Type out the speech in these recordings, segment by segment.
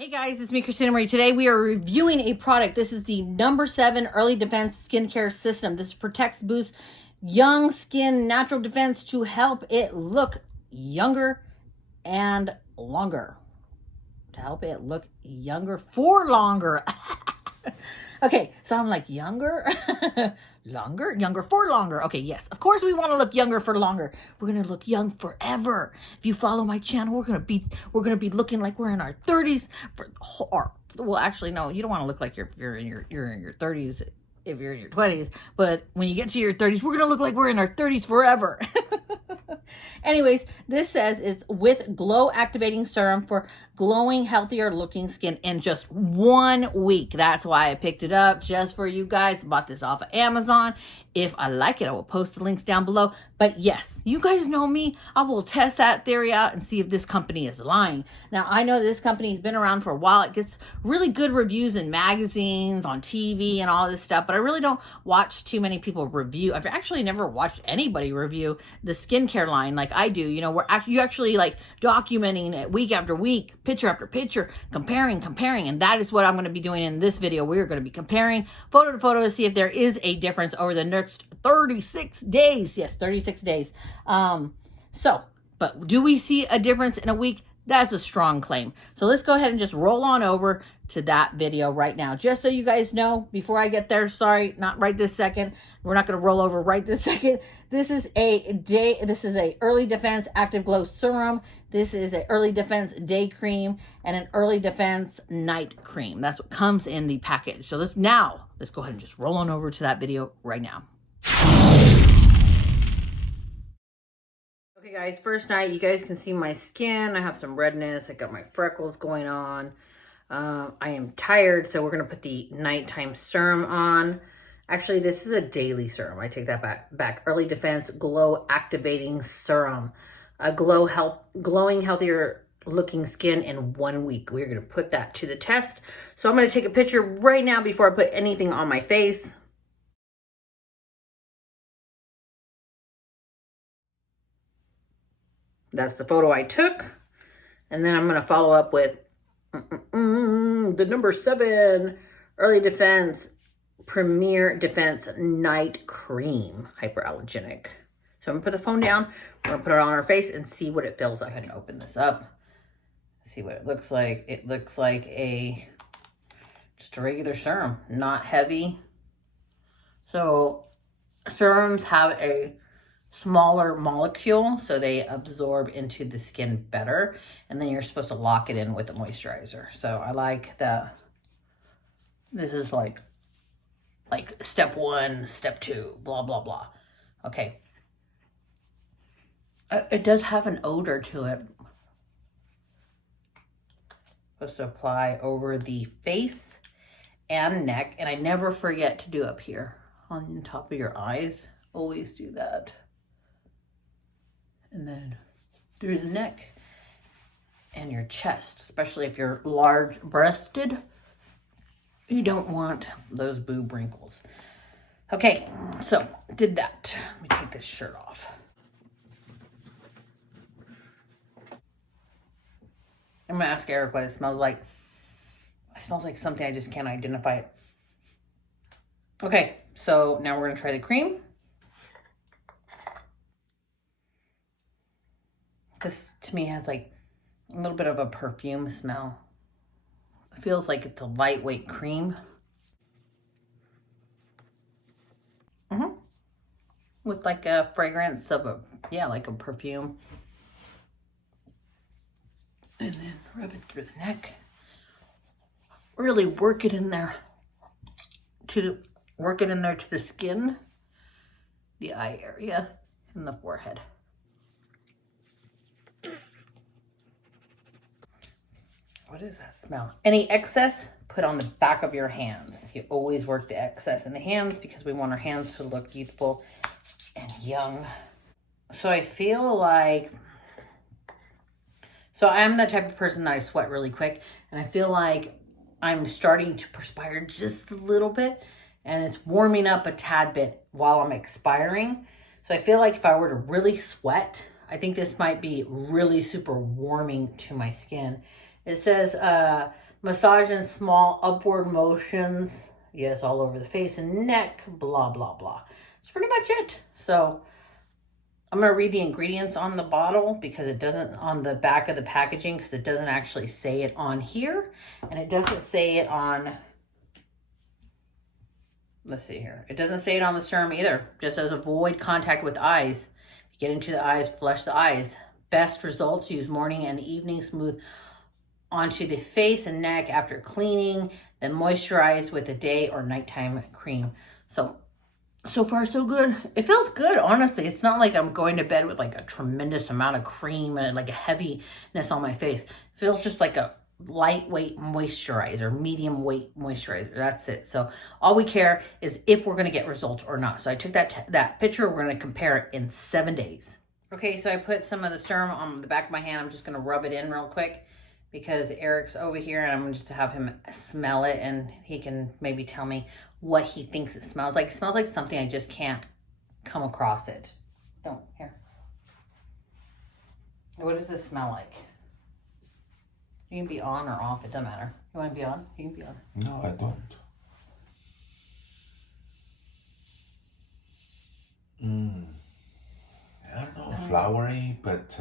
Hey guys, it's me, Christina Marie. Today we are reviewing a product. This is the No7 Early Defense Skincare System. This protects, boosts young skin natural defense to help it look younger and longer. To help it look younger for longer. Okay, so I'm like, younger? Younger for longer. Okay, yes, of course we want to look younger for longer. We're gonna look young forever. If you follow my channel, we're gonna be looking like we're in our 30s well, actually, no, you don't want to look like you're in your 30s if you're in your 20s, but when you get to your 30s, we're gonna look like we're in our 30s forever. Anyways, this says it's with glow activating serum for glowing, healthier looking skin in just 1 week. That's why I picked it up just for you guys. Bought this off of Amazon. If I like it, I will post the links down below. But yes, you guys know me. I will test that theory out and see if this company is lying. Now, I know this company has been around for a while. It gets really good reviews in magazines, on TV, and all this stuff. But I really don't watch too many people review. I've actually never watched anybody review the skincare line like I do. You know, where you actually like documenting it week after week, picture after picture, comparing. And that is what I'm going to be doing in this video. We're going to be comparing photo to photo to see if there is a difference over the next 36 days. Yes, 36 days. But do we see a difference in a week? That's a strong claim. So let's go ahead and just roll on over to that video right now. Just so you guys know, before I get there, sorry, not right this second. We're not going to roll over right this second. This is a early defense active glow serum. This is a early defense day cream and an early defense night cream. That's what comes in the package. So let's go ahead and just roll on over to that video right now. Okay guys, first night, you guys can see my skin. I have some redness. I got my freckles going on. I am tired, so we're going to put the nighttime serum on. Actually, this is a daily serum. I take that back. Early Defense Glow Activating Serum. Glowing, healthier looking skin in 1 week. We're going to put that to the test. So I'm going to take a picture right now before I put anything on my face. That's the photo I took. And then I'm going to follow up with the number 7 Early Defense Premier Defense Night Cream Hyperallergenic. So I'm going to put the phone down. We're going to put it on our face and see what it feels like. I can open this up. See what it looks like. It looks like just a regular serum. Not heavy. So serums have a smaller molecule, so they absorb into the skin better, and then you're supposed to lock it in with a moisturizer. So I like that. This is like step 1, step 2, blah blah blah. Okay, it does have an odor to it. Supposed to apply over the face and neck, and I never forget to do up here on top of your eyes. Always do that. And then through the neck and your chest, especially if you're large breasted, you don't want those boob wrinkles. Okay, so did that. Let me take this shirt off. I'm gonna ask Eric what it smells like. It smells like something, I just can't identify it. Okay, so now we're gonna try the cream. This, to me, has like a little bit of a perfume smell. It feels like it's a lightweight cream. With like a fragrance of like a perfume. And then rub it through the neck. Really work it in there to the skin, the eye area, and the forehead. What is that smell? Any excess, put on the back of your hands. You always work the excess in the hands because we want our hands to look youthful and young. So I feel like, I'm the type of person that I sweat really quick, and I feel like I'm starting to perspire just a little bit, and it's warming up a tad bit while I'm expiring. So I feel like if I were to really sweat, I think this might be really super warming to my skin. It says Massage in small upward motions. Yes, all over the face and neck. Blah, blah, blah. That's pretty much it. So I'm going to read the ingredients on the bottle because it doesn't, on the back of the packaging, because it doesn't actually say it on here. And it doesn't say it on, let's see here. It doesn't say it on the serum either. Just says avoid contact with eyes. If you get into the eyes, flush the eyes. Best results, use morning and evening, smooth onto the face and neck after cleaning, then moisturize with a day or nighttime cream. So far so good. It feels good, honestly. It's not like I'm going to bed with like a tremendous amount of cream and like a heaviness on my face. It feels just like a lightweight moisturizer, medium weight moisturizer. That's it. So all we care is if we're going to get results or not. So I took that picture. We're going to compare it in 7 days. Okay, so I put some of the serum on the back of my hand. I'm just going to rub it in real quick because Eric's over here and I'm going to just have him smell it and he can maybe tell me what he thinks it smells like. It smells like something I just can't come across it. Don't, here. What does this smell like? You can be on or off, it doesn't matter. You want to be on? You can be on. No, I don't. I don't know, flowery, but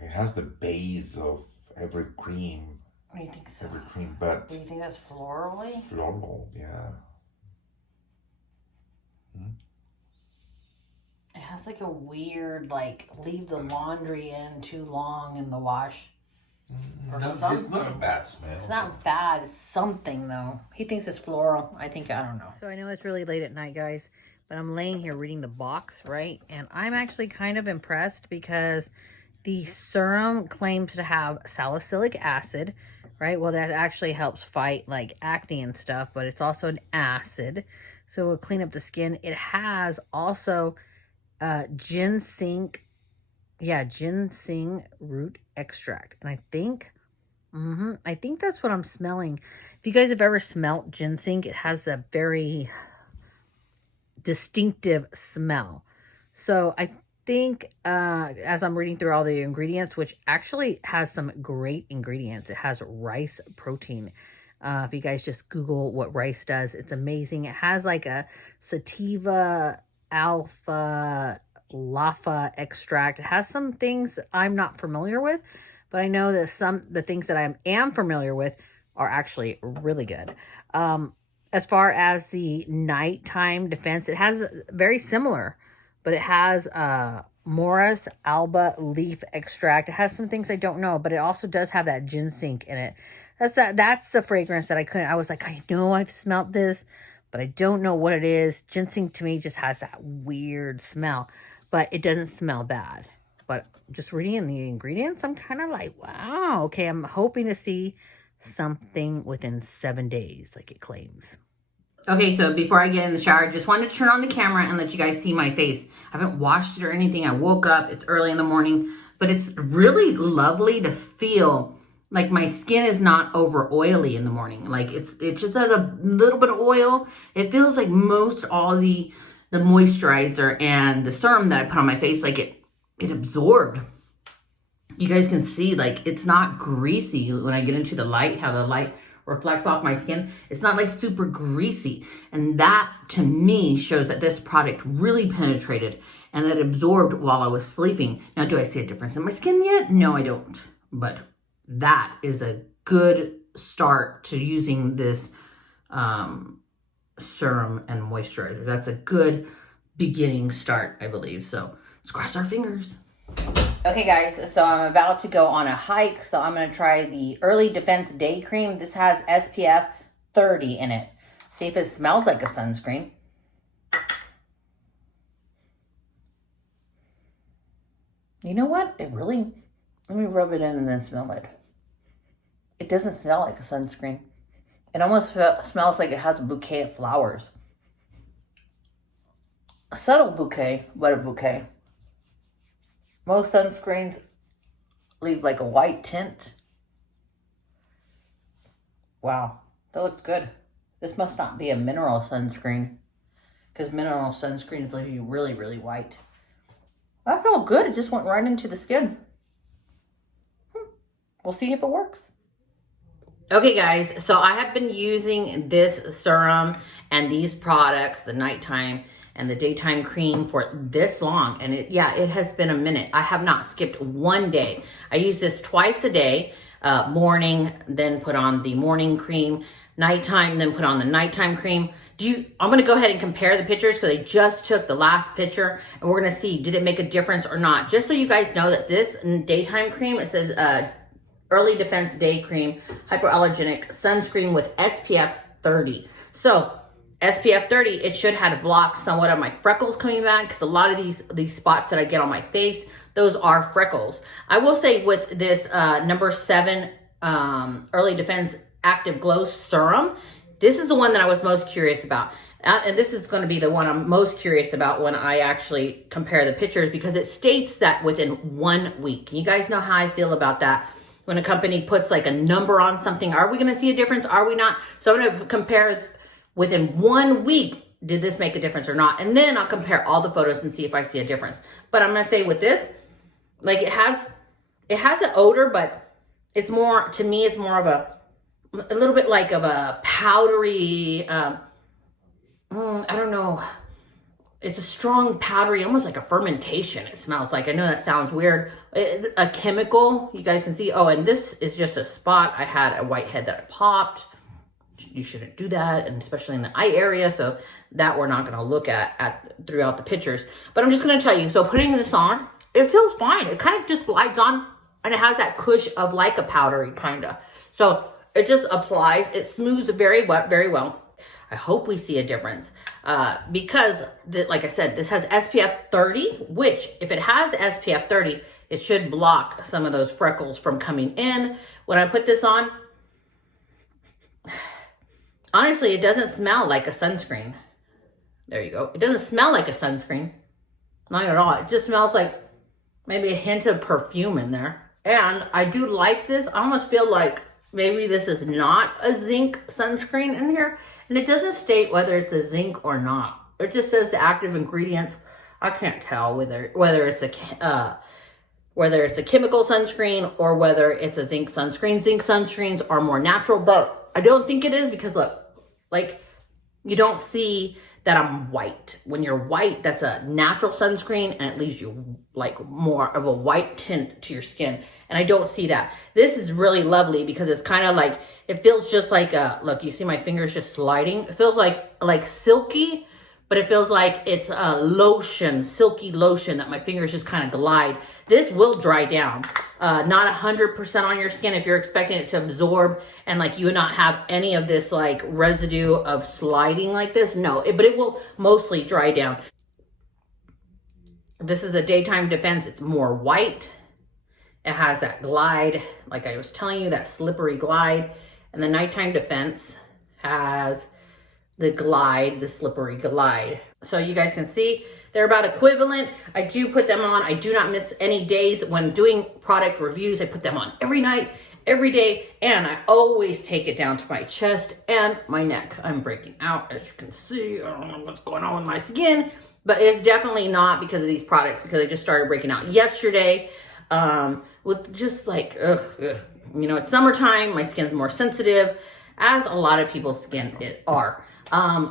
it has the base of every cream. What do you think so? Every cream, but... Do you think that's florally? Floral, yeah. It has like a weird, like, leave the laundry in too long in the wash. No, it's not a bad smell. It's not bad. It's something, though. He thinks it's floral. I don't know. So I know it's really late at night, guys, but I'm laying here reading the box, right? And I'm actually kind of impressed because the serum claims to have salicylic acid, right? Well, that actually helps fight, like, acne and stuff, but it's also an acid, so it will clean up the skin. It has also ginseng root extract. And I think that's what I'm smelling. If you guys have ever smelt ginseng, it has a very distinctive smell. So I think as I'm reading through all the ingredients, which actually has some great ingredients, it has rice protein. If you guys just Google what rice does, it's amazing. It has like a sativa alpha laffa extract. It has some things I'm not familiar with, but I know that the things that I am familiar with are actually really good. As far as the nighttime defense, it has very similar, but it has Morus alba leaf extract. It has some things I don't know, but it also does have that ginseng in it. That's the fragrance that I was like, I know I've smelled this, but I don't know what it is. Ginseng to me just has that weird smell, but it doesn't smell bad. But just reading the ingredients, I'm kind of like, wow, okay, I'm hoping to see something within 7 days, like it claims. Okay, so before I get in the shower, I just wanted to turn on the camera and let you guys see my face. I haven't washed it or anything. I woke up, it's early in the morning, but it's really lovely to feel like my skin is not over oily in the morning. Like it's just has a little bit of oil. It feels like most all the moisturizer and the serum that I put on my face, like it absorbed. You guys can see like it's not greasy when I get into the light, how the light reflects off my skin. It's not like super greasy. And that to me shows that this product really penetrated and that absorbed while I was sleeping. Now, do I see a difference in my skin yet? No, I don't. But that is a good start to using this serum and moisturizer. That's a good beginning start, I believe. So let's cross our fingers. Okay, guys, so I'm about to go on a hike, so I'm going to try the Early Defense Day Cream. This has SPF 30 in it. See if it smells like a sunscreen. You know what? Let me rub it in and then smell it. It doesn't smell like a sunscreen. It almost smells like it has a bouquet of flowers. A subtle bouquet, but a bouquet. Most sunscreens leave like a white tint. Wow, that looks good. This must not be a mineral sunscreen, because mineral sunscreens leave you really, really white. I feel good. It just went right into the skin. We'll see if it works. Okay guys, so I have been using this serum and these products, the nighttime and the daytime cream, for this long, and it has been a minute. I have not skipped one day. I use this twice a day, morning, then put on the morning cream, nighttime, then put on the nighttime cream. I'm gonna go ahead and compare the pictures because I just took the last picture, and we're gonna see, did it make a difference or not? Just so you guys know that this daytime cream, it says Early Defense Day Cream, Hypoallergenic Sunscreen with SPF 30. So SPF 30, it should have blocked somewhat of my freckles coming back, because a lot of these spots that I get on my face, those are freckles. I will say with this number 7 Early Defense Active Glow Serum, this is the one that I was most curious about. And this is going to be the one I'm most curious about when I actually compare the pictures, because it states that within 1 week. You guys know how I feel about that. When a company puts like a number on something, are we going to see a difference? Are we not? So I'm going to compare within 1 week. Did this make a difference or not? And then I'll compare all the photos and see if I see a difference. But I'm going to say with this, like it has an odor, but it's more, to me, it's more of a little bit like of a powdery, I don't know. It's a strong, powdery, almost like a fermentation. It smells like. I know that sounds weird. A chemical, you guys can see. Oh, and this is just a spot. I had a whitehead that popped. You shouldn't do that, and especially in the eye area. So that we're not going to look at throughout the pictures. But I'm just going to tell you. So putting this on, it feels fine. It kind of just glides on, and it has that cush of like a powdery kind of. So it just applies. It smooths very well. I hope we see a difference because, like I said, this has SPF 30, which if it has SPF 30, it should block some of those freckles from coming in. When I put this on, honestly, it doesn't smell like a sunscreen. There you go. It doesn't smell like a sunscreen. Not at all. It just smells like maybe a hint of perfume in there. And I do like this. I almost feel like maybe this is not a zinc sunscreen in here. And it doesn't state whether it's a zinc or not. It just says the active ingredients. I can't tell whether it's a chemical sunscreen or whether it's a zinc sunscreen. Zinc sunscreens are more natural, but I don't think it is, because look, like, you don't see that I'm white. When you're white, that's a natural sunscreen, and it leaves you like more of a white tint to your skin. And I don't see that. This is really lovely because it's kind of like, it feels just like look, you see my fingers just sliding. It feels like silky, but it feels like it's a lotion, silky lotion that my fingers just kind of glide. This will dry down. Not 100% on your skin if you're expecting it to absorb and like you would not have any of this like residue of sliding like this. No, but it will mostly dry down. This is a daytime defense. It's more white. It has that glide, like I was telling you, that slippery glide. And the nighttime defense has the glide, the slippery glide. So you guys can see they're about equivalent. I do put them on. I do not miss any days when doing product reviews. I put them on every night, every day, and I always take it down to my chest and my neck. I'm breaking out, as you can see. I don't know what's going on with my skin, but it's definitely not because of these products, because I just started breaking out yesterday with just like, you know, it's summertime. My skin's more sensitive, as a lot of people's skin are.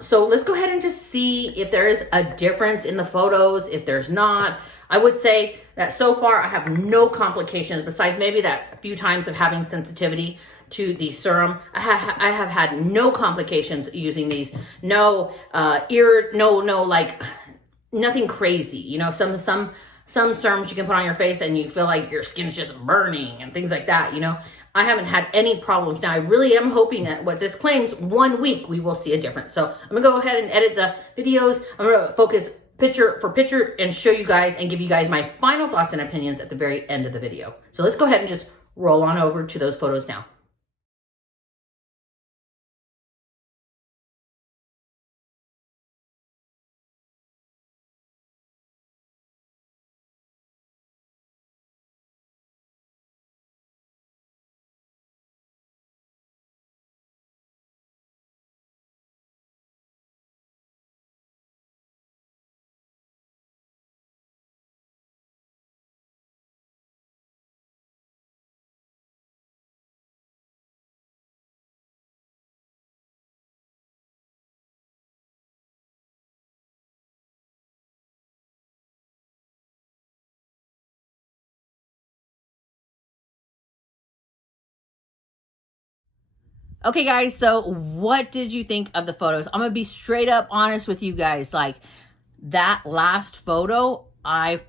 So let's go ahead and just see if there is a difference in the photos. If there's not, I would say that so far I have no complications, besides maybe that few times of having sensitivity to the serum. I have had no complications using these. No, like nothing crazy. You know, some serums you can put on your face and you feel like your skin's just burning and things like that, you know. I haven't had any problems. Now, I really am hoping that what this claims, 1 week, we will see a difference. So I'm going to go ahead and edit the videos. I'm going to focus picture for picture and show you guys and give you guys my final thoughts and opinions at the very end of the video. So let's go ahead and just roll on over to those photos now. Okay, guys, so what did you think of the photos? I'm gonna be straight up honest with you guys. Like, that last photo, I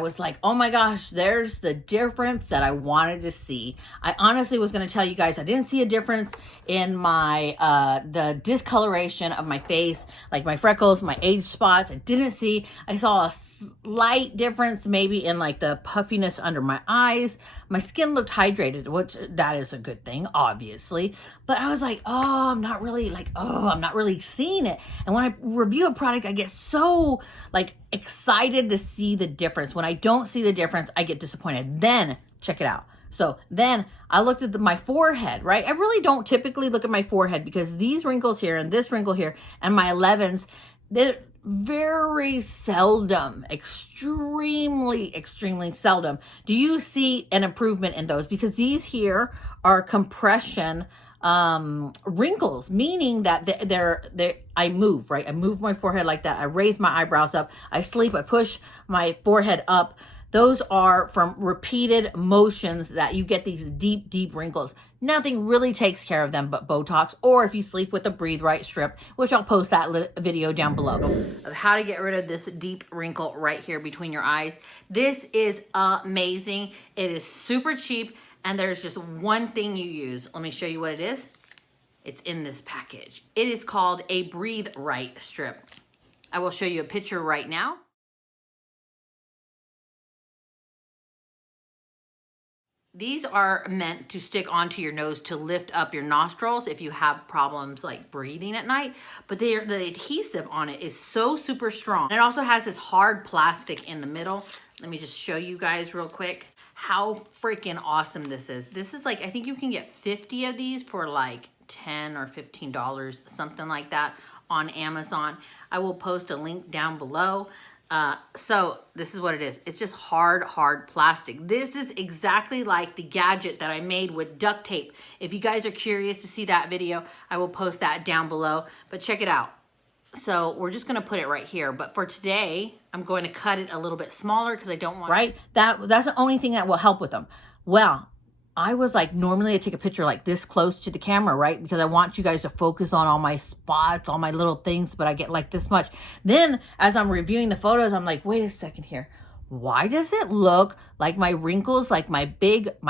was like, oh my gosh, there's the difference that I wanted to see. I honestly was going to tell you guys, I didn't see a difference in my, the discoloration of my face, like my freckles, my age spots. I saw a slight difference maybe in like the puffiness under my eyes. My skin looked hydrated, which that is a good thing, obviously. But I was like, I'm not really seeing it. And when I review a product, I get so like excited to see the difference. When I don't see the difference, I get disappointed. Then check it out. So then I looked at my forehead, right? I really don't typically look at my forehead because these wrinkles here and this wrinkle here and my 11s, they're very seldom, extremely seldom do you see an improvement in those, because these here are compression wrinkles, meaning that I move, right? I move my forehead like that. I raise my eyebrows up. I sleep. I push my forehead up. Those are from repeated motions that you get these deep wrinkles. Nothing really takes care of them but Botox, or if you sleep with a Breathe Right strip, which I'll post that video down below of how to get rid of this deep wrinkle right here between your eyes. This is amazing. It is super cheap. And there's just one thing you use. Let me show you what it is. It's in this package. It is called a Breathe Right strip. I will show you a picture right now. These are meant to stick onto your nose to lift up your nostrils if you have problems like breathing at night. But the adhesive on it is so super strong. And it also has this hard plastic in the middle. Let me just show you guys real quick how freaking awesome this is. This is like, I think you can get 50 of these for like $10 or $15, something like that on Amazon. I will post a link down below. So this is what it is. It's just hard plastic. This is exactly like the gadget that I made with duct tape. If you guys are curious to see that video, I will post that down below, but check it out. So we're just going to put it right here. But for today, I'm going to cut it a little bit smaller because I don't want... Right? That's the only thing that will help with them. Well, I was like, normally I take a picture like this close to the camera, right? Because I want you guys to focus on all my spots, all my little things, but I get like this much. Then as I'm reviewing the photos, I'm like, wait a second here. Why does it look like my wrinkles, like my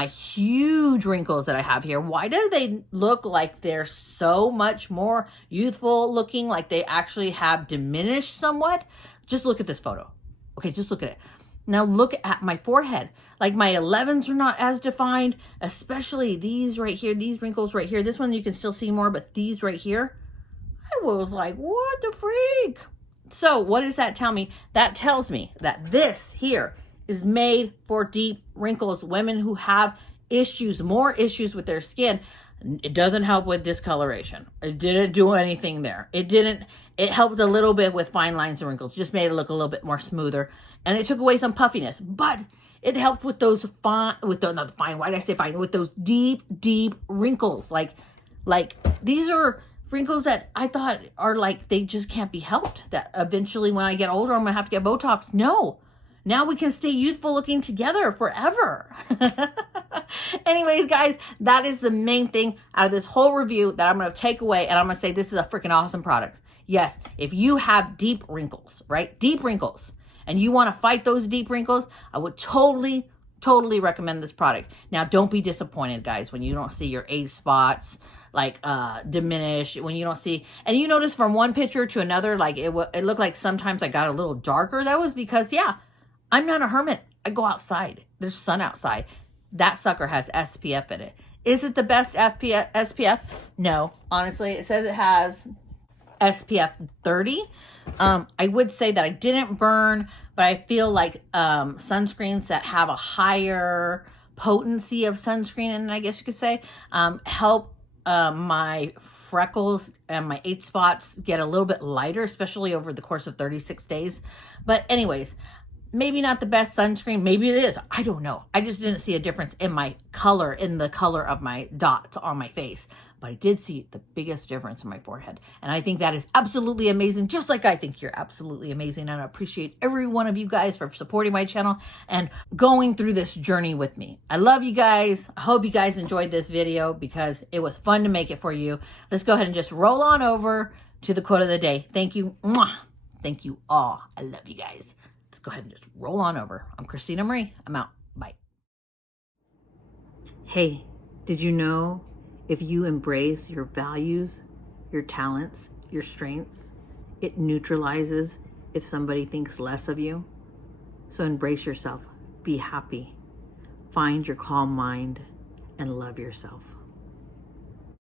huge wrinkles that I have here? Why do they look like they're so much more youthful looking, like they actually have diminished somewhat? Just look at this photo. Okay, just look at it. Now look at my forehead. Like my 11s are not as defined, especially these right here, these wrinkles right here. This one you can still see more, but these right here, I was like, what the freak? So what does that tell me? That tells me that this here is made for deep wrinkles, women who have issues, more issues with their skin. It doesn't help with discoloration. It didn't do anything there. It helped a little bit with fine lines and wrinkles, just made it look a little bit more smoother. And it took away some puffiness, but it helped with those with those deep wrinkles. Like these are wrinkles that I thought are like, they just can't be helped. That eventually when I get older, I'm gonna have to get Botox. No, now we can stay youthful looking together forever. Anyways, guys, that is the main thing out of this whole review that I'm gonna take away, and I'm gonna say this is a freaking awesome product. Yes, if you have deep wrinkles, right? Deep wrinkles, and you wanna fight those deep wrinkles, I would totally recommend this product. Now, don't be disappointed, guys, when you don't see your age spots like diminish, when you don't see, and you notice from one picture to another, like it looked like sometimes I got a little darker. That was because, yeah, I'm not a hermit. I go outside. There's sun outside. That sucker has SPF in it. Is it the best SPF? No, honestly, it says it has SPF 30. I would say that I didn't burn, but I feel like sunscreens that have a higher potency of sunscreen, and I guess you could say, help my freckles and my age spots get a little bit lighter, especially over the course of 36 days. But anyways, Maybe not the best sunscreen. Maybe it is. I don't know. I just didn't see a difference in my color, in the color of my dots on my face. But I did see the biggest difference in my forehead. And I think that is absolutely amazing, just like I think you're absolutely amazing. And I appreciate every one of you guys for supporting my channel and going through this journey with me. I love you guys. I hope you guys enjoyed this video because it was fun to make it for you. Let's go ahead and just roll on over to the quote of the day. Thank you. Mwah. Thank you all. I love you guys. Go ahead and just roll on over. I'm Christina Marie. I'm out. Bye. Hey, did you know if you embrace your values, your talents, your strengths, it neutralizes if somebody thinks less of you? So embrace yourself. Be happy. Find your calm mind and love yourself.